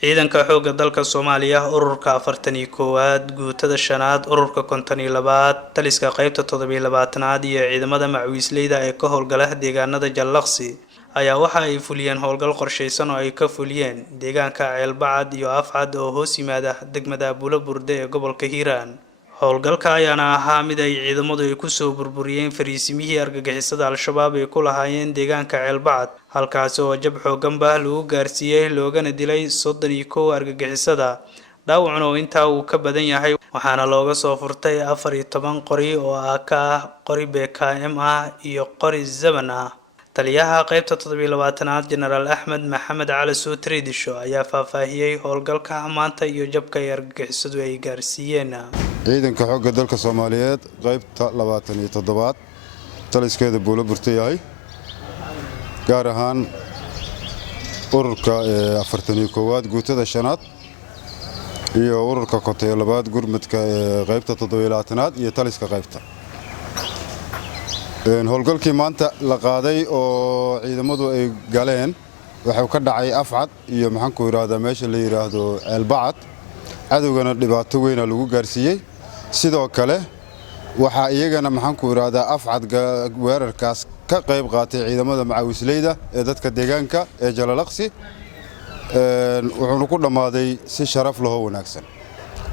ciidanka xoogga dalka Soomaaliya ururka 41aad guutada shanaad ururka 52aad taliska qaybta 27aad iyo ciidamada macwiisleyda ee ka howlgala deegaanada Jallaqsi ayaa waxa ay fuliyeen howlgal qorsheysan oo ay ka fuliyeen deegaanka Ceelbacad iyo Afcad oo hoos yimaada degmada Bulaburde ee gobolka Hiiraan. howlgalka ayaana ahaa mid ay ciidamadu ay ku soo burburiyeen fariisimihii argagixisada Al-Shabaab ee ku lahaayeen deegaanka Ceelbacad halkaas oo jab xoogan baa lagu gaarsiiyay loogana dilay 31 argagixisada dhaawacna oo inta uu ka badan yahay waxaana looga soo furtay 14 qori oo AK qori BKM iyo qori Zaban taliyaha qaybta 27aad General Ahmed Maxamed Cali Suutridisho ayaa faahfaahiyay howlgalka maanta iyo jabka argagixisadu ay gaarsiiyeen. ciidanka xoogga dalka Soomaaliyeed qaybta 27aad taliskeeda Bulaburde yahay gaar ahaan ururka 41aad guutada shanaad iyo ururka 52aad gurmadka qaybta 27aad iyo taliska qaybta howlgalkii maanta la qaaday oo ciidamadu ay galeen waxa ka dhacay Afcad iyo maxaan ku yiraahdaa meesha la yiraahdo Ceelbacad cadowgana dhibaato weyn lagu gaarsiiyay sidoo kale waxa iyagana maxaan ku yiraahdaa Afcad weerarkaas ka qayb qaatay ciidamada macwiisleyda ee dadka deegaanka ee Jallaqsi wuxuu ku dhamaaday si sharaf leh oo wanaagsan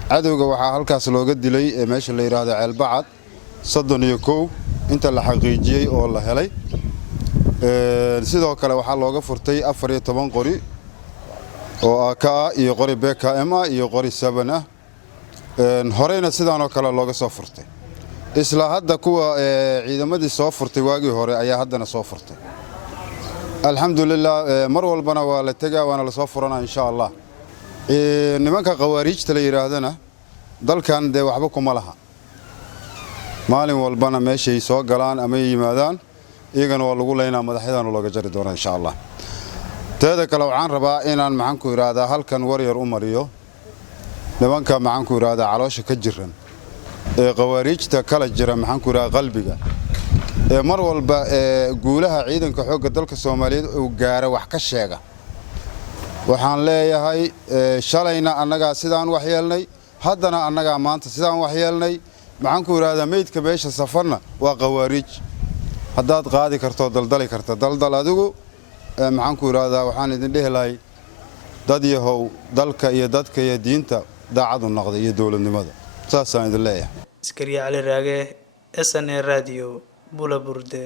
cadowga waxa halkaas looga dilay meesha la yiraahdo Ceelbacad 31 inta la xaqiijiyay oo la helay sidoo kale waxa looga furtay 14 qori oo AK iyo qori BKM iyo qori Zaban horeyna sidaan oo kale looga soo furtay isla hadda kuwa ciidamadii soo furtay waagii hore ayaa haddana soo furtay alxamdulillah mar walbana waa la tagaa waana la soo furanaa insha Allah nimanka qawaariijta la yiraahdana dalkan de waxba kuma laha maalin walbana meeshay soo galaan ama yimaadaan iyagana waa lagu leeynaa madaxyadana looga jari doona insha Allah teeda kale waxaan rabaa inaan maxaan ku yiraahdaa halkan waryar u mariyo nimanka maxaan ku yiraahdaa caloosha ka jiran ee qawaariijta kala jira maxaan ku yiraahdaa qalbiga ee mar walba guulaha ciidanka xoogga dalka Soomaaliyeed oo gaara wax ka sheega waxaan leeyahay shalayna annaga sidaan wax yeelnay haddana annaga maanta sidaan wax yeelnay maxaan ku yiraahdaa meydka beesha safarna waa qawaariij haddaad qaadi karto daldali karto daldal adigu maxaan ku yiraahdaa waxaan idin dhehelay dad yahow dalka iyo dadka iyo diinta daacad u noqday iyo dawladnimada saasaan idin leeyahay Askari Ali Raage SNA Radio Bulaburde.